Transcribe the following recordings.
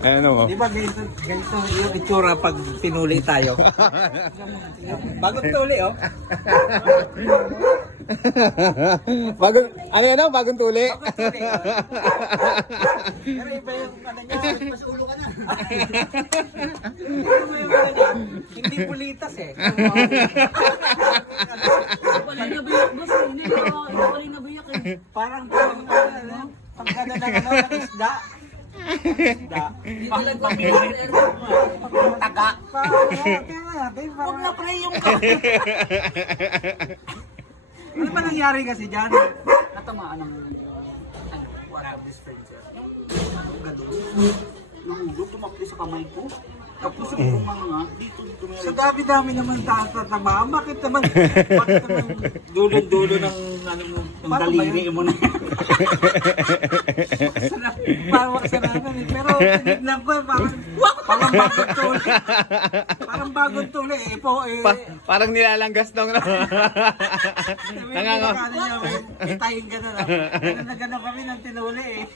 Ano? Di ba ganito yung itsura pag pinuli tayo? Bagong tuli, oh. Ano yan, oh? Bagong tuli? Bagong tuli, oh. Pero iba yung ano niya, mas ulo ka na. Iba yung ano niya, hindi pulitas eh. Wala na biyak boss eh. Wala na biyak eh. Parang pagkada ng ano, ng isda. Isda. Taga. Huwag na pre yung ka. Ano ba nangyari kasi dyan? Natamaan ng One of these friends. nahulog, tumakli sa kamay ko. Tapos yung mga dito Sa dami-dami naman tatama. Bakit naman dulo-dulo ng ano mo, ng daliri mo na. Parang kasalanan eh. Pero tinignan ko parang bagong tuli. Parang bagong tuli eh. Parang nilalanggas nung no. Nangangap. May tayong gano'n. Gano'n na gano'n kami ng tinuli eh.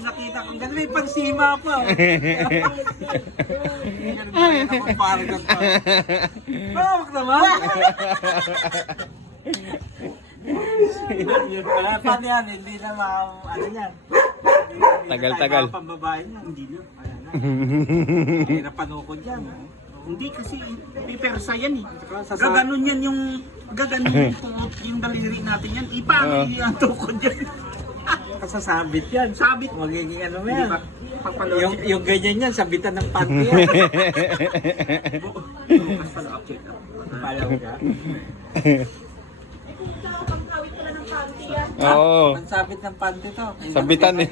Nakita ko gano'n. May pansima pa. Gano'n ako parang gano'n. Mawak naman. Yun pala. Paano yan? Hindi na ano yan. Tagal-tagal. Pambabae niya. Hindi na. Ayan na. Hindi na panukod yan. Hindi kasi pipersa yan eh. Sa Gaganon yan yung yung daliri natin yan. Ipaano yung tukod yan. Kasasabit yan. Sabit. Magiging ano mo yan. Pagpalood. Yung ganyan yan, sabitan ng panty yan. Bukas pala update up. Palaw ka. Oo. Pansabit ng panty to. Sabitan eh.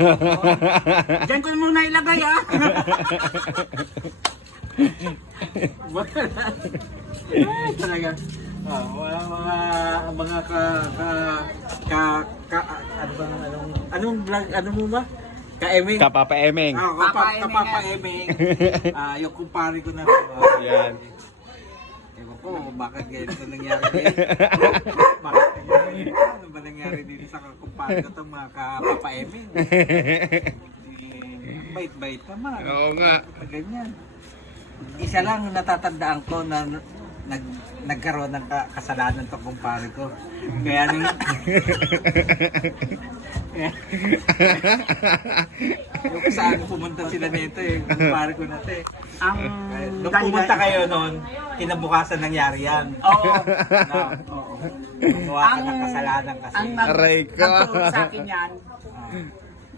Diyan ko muna ilagay ah. Talaga. Mga ano ba anong vlog ano mo ba? Ka-eming. Kapapa-emeng. Kapapa-eming. Yung kumpare ko na. Yan. Ewan ko, bakit ganito nangyari dito? Bakit ganito? Ano ba nangyari dito sa kumpare ko itong mga kapapa-eming? Bait-bait naman. Oo nga. Ganyan. Isa lang natatandaan ko na nagkaroon ng kasalanan to kumpare ko. Kaya yung saan pumunta sila nito eh, kumpare ko na to eh. Nung pumunta kayo noon, kinabukasan nangyari yan. Oo. Oo. Gumawa ka ng kasalanan kasi. Ang Aray ko. nagturo sa akin yan,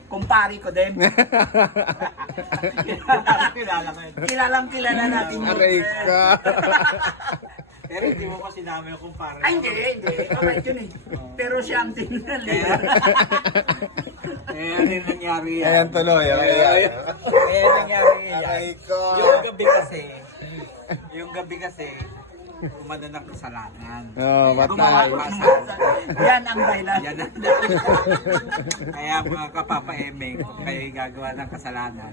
kumpari ko din. Kilala ko yun. Kilala natin yun. Aray ka. Pero hindi mo kasi namin yung kumpare. Ay, hindi. Alright yun eh. Pero siya ang tingnan eh. Eh, ano yung nangyari yan? Ayan tuloy. Eh, nangyari yan. Aray ko. Yung gabi kasi, umano ng kasalanan. Oo, Gumawa patay. ko ng yan ang dahilan. Yan ang Kaya mga kapapa-emeng, kung kayo gagawa ng kasalanan,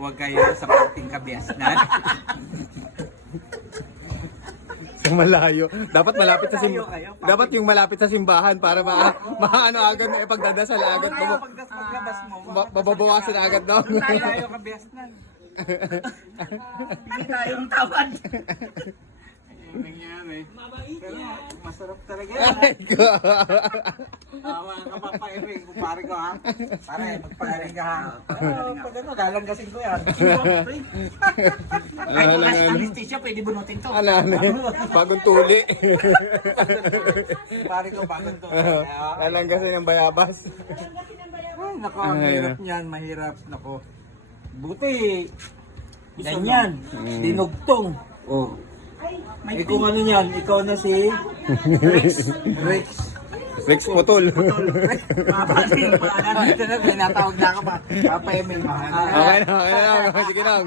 huwag kayo sa parting kabiasnan. Sa malayo. Dapat malapit sa Malayo kayo, Dapat yung malapit sa simbahan para maano agad na ipagdadasal agad mo. Paglabas mo, Mababawasan agad no. tayo kabiasnan. Hindi tayong tawad. Yung nangyari. Pero masarap talaga yan. Aray ko. Mga kapapa-emeng, kumpare ko ha. Pare, magpagaling ka ha. Pag ano, lalanggasin ko yan. Kahit wala si anesthesia, pwede bunutin to. Ano. Bagong tuli. Kumpare ko, bagong to. Lalanggasin ng bayabas. Ay, nako, ang hirap niyan, mahirap. Nako. Buti, ganyan, dinugtong. Oh. Eh kung ano niyan, ikaw na si Rex. Rex Putol. Mapati yung paanan dito na, pinatawag na ka ba? Kapayeming. Okay na. Sige lang.